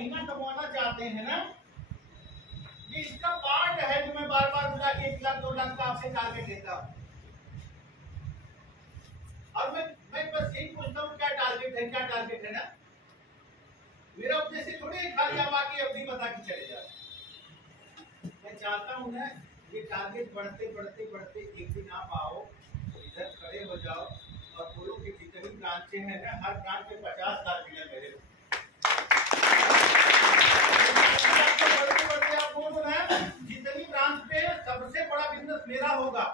महीना कमाना चाहते हैं ना, ये इसका पार्ट है जो मैं बार बार बुला के 1 लाख 2 लाख का आपसे टारगेट लेता हूँ। और मैं बस यही पूछता हूँ क्या टारगेट है ना। मेरा उद्देश्य थोड़ी है खाली आप आके अवधि बता के चले जाओ। मैं चाहता हूँ ना ये टारगेट बढ़ते बढ़ते बढ़ते एक दिन आप आओ, इधर खड़े हो जाओ और बोलो कि जितनी ब्रांचें हैं ना, हर ब्रांच पे 50 टारगेट है मेरे। आप बोल दो ना जितनी ब्रांच पे सबसे बड़ा बिजनेस मेरा होगा,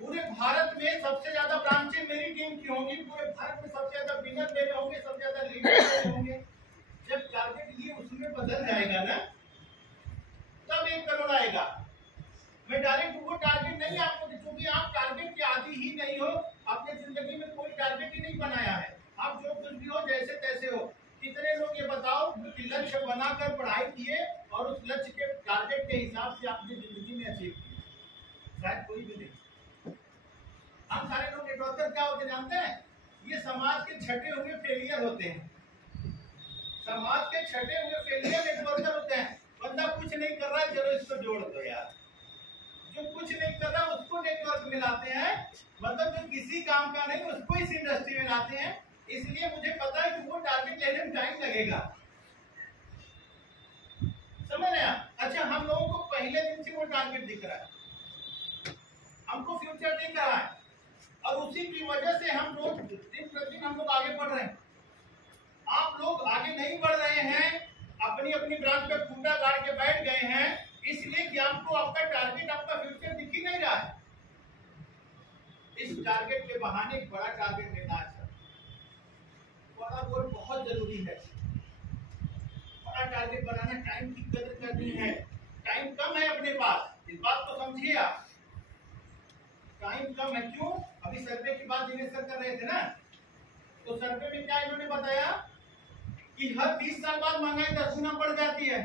पूरे भारत में सबसे ज्यादा ब्रांचें मेरी टीम की होंगी, पूरे भारत में सबसे ज्यादा बिजनेस मेरे होंगे, सबसे ज्यादा लीडर मेरे होंगे। जब टारगेट ये उसमें बदल जाएगा ना, तब 1 करोड़ आएगा। मैं डायरेक्ट वो टारगेट नहीं आपको, क्योंकि आप टारगेट के आदी ही नहीं हो, आपने जिंदगी में कोई टारगेट ही नहीं बनाया है। आप जो कुछ भी हो जैसे तैसे हो। कितने लोग ये बताओ कि लक्ष्य बनाकर पढ़ाई किए और उस लक्ष्य के टारगेट के हिसाब से आपने जिंदगी में अचीव किया? शायद कोई भी नहीं। हम सारे लोग नेटवर्कर क्या होते जानते हैं? ये समाज के छठे हुए फेलियर होते हैं। समाज के छठे हुए फेलियर नेटवर्कर होते हैं। बंदा कुछ नहीं कर रहा है, चलो इसको जोड़ दो यार। जो कुछ नहीं कर रहा उसको नेटवर्क में लाते हैं, मतलब जो किसी काम का नहीं उसको इस इंडस्ट्री में लाते हैं। इसलिए मुझे पता है कि वो टारगेट लेने में टाइम लगेगा। समझ रहे हैं? अच्छा, हम लोगों को पहले दिन से वो टारगेट दिख रहा है, हमको फ्यूचर दिख रहा है, और उसी की वजह से हम लोग दिन प्रतिदिन हम लोग आगे बढ़ रहे हैं। आप लोग आगे नहीं बढ़ रहे हैं, अपनी अपनी ब्रांच पे खूंटा गाड़ के बैठ गए हैं, इसलिए कि आपको आपका टारगेट, आपका फ्यूचर दिख ही नहीं रहा है। इस टारगेट के बहाने एक बड़ा टारगेट लेना है। बड़ा गोल बहुत जरूरी है। बड़ा टारगेट बनाना, टाइम की कदर करनी है। टाइम कम है अपने पास, इस बात को समझिए आप। टाइम कम है, क्यों? अभी सर्वे की बात दिनेश सर कर रहे थे ना, तो सर्वे में क्या इन्होंने बताया कि हर 20 साल बाद महंगाई 10 गुना बढ़ जाती है।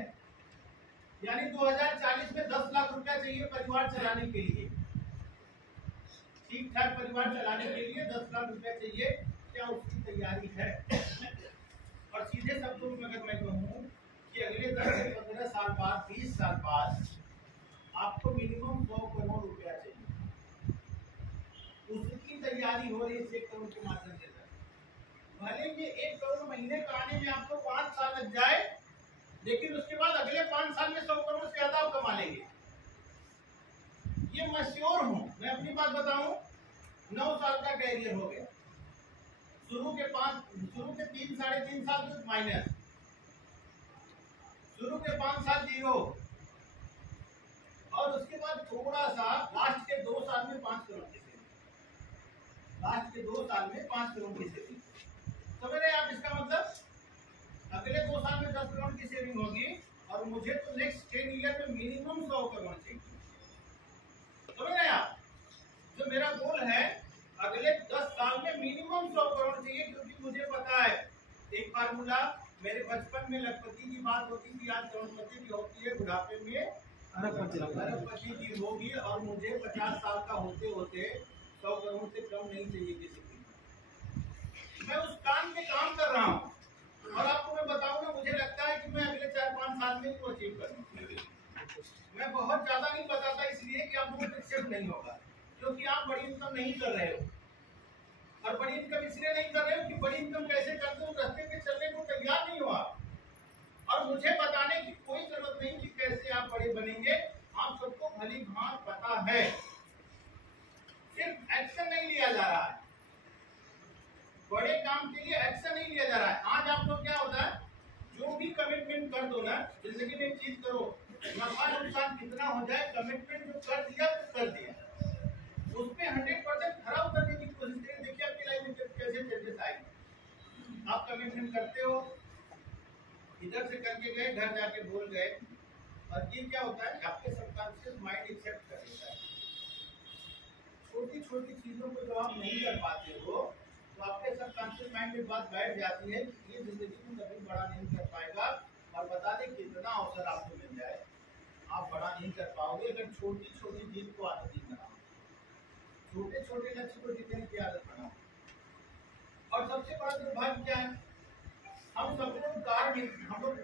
यानी 2040 में 10 लाख रुपया चाहिए परिवार चलाने के लिए, ठीक ठाक परिवार चलाने के लिए 10 लाख रुपया चाहिए। क्या उसकी तैयारी है? और सीधे शब्दों में अगर मैं कहूँ कि अगले 10 से 15 साल बाद, 20 साल बाद आपको मिनिमम 100 करोड़ रुपया चाहिए, उसकी तैयारी हो रही है 1 करोड़ के माध्यम से। भले ये 1 करोड़ महीने का आने में आपको 5 साल लग जाए, लेकिन उसके बाद अगले 5 साल में 100 करोड़ से ज्यादा आप कमा लेंगे। ये मैं श्योर हूं। मैं अपनी बात बताऊं, 9 साल का कैरियर हो गया। शुरू के 3 साढ़े 3 साल तो माइनस, शुरू के 5 साल जीरो, और उसके बाद थोड़ा सा लास्ट के 2 साल में 5 करोड़ की सेविंग, लास्ट के 2 साल में 5 करोड़ की सेविंग। समझ रहे आप? इसका मतलब अगले 2 साल में 10 करोड़ की सेविंग होगी, और मुझे तो नेक्स्ट 10 ईयर में मिनिमम 100 करोड़ चाहिए। समझ रहे आप? जो मेरा गोल है अगले 10 साल में मिनिमम 100 करोड़ चाहिए, क्योंकि मुझे पता है एक फार्मूला मेरे बचपन में लखपति की बात होती थी, आज करोड़पति की होती है, बुढ़ापे में अरबपति की होगी, और मुझे 50 साल का होते होते 100 करोड़ से कम नहीं चाहिए किसी की। मैं उस काम में काम कर रहा हूँ, और आपको मैं बताऊं ना, मुझे लगता है कि मैं अगले 4-5 साल में इसको अचीव करूंगा। मैं बहुत ज्यादा नहीं बताता, इसलिए कि आप लोगों को एक्सेप्ट नहीं होगा, क्योंकि आप बड़ी इनकम नहीं कर रहे हो। और बड़ी इनकम इसलिए नहीं कर रहे हो कि बड़ी इनकम कैसे करते हो रास्ते पे चलने को तैयार नहीं हो आप। और मुझे बताने की कोई जरूरत नहीं कि कैसे आप बड़े बनेंगे, आप सबको भली भांति पता है, सिर्फ एक्शन नहीं लिया जा रहा है। बड़े काम के लिए एक्शन नहीं लिया जा रहा है। आज आप लोग क्या होता है, जो भी कमिटमेंट कर दो ना, जिंदगी में एक चीज करो, नफा नुकसान कितना हो जाए, कमिटमेंट जो कर दिया तो कर दिया, उसमें 100% खरा उतरने की कोशिश करें। देखिए आपकी लाइफ में कैसे चेंजेस आएंगे। आप कमिटमेंट करते हो, इधर से करके गए, घर जाके बोल गए, और ये क्या होता है, आपके सबकॉन्शियस माइंड एक्सेप्ट कर लेता है। छोटी छोटी चीजों को जब आप नहीं कर पाते हो, तो आपके सबकॉन्शियस माइंड में बात बैठ जाती है कि ये जिंदगी में कभी बड़ा नहीं कर पाएगा। और बता दें कितना अवसर आपको मिल जाए, आप बड़ा नहीं कर पाओगे अगर छोटी छोटी जीत को आदत नहीं बनाओ, छोटे छोटे लक्ष्य को जीतने की आदत बनाओ। और सबसे बड़ा दुर्भाग्य क्या है, हम सब लोग गार्ड हम लोग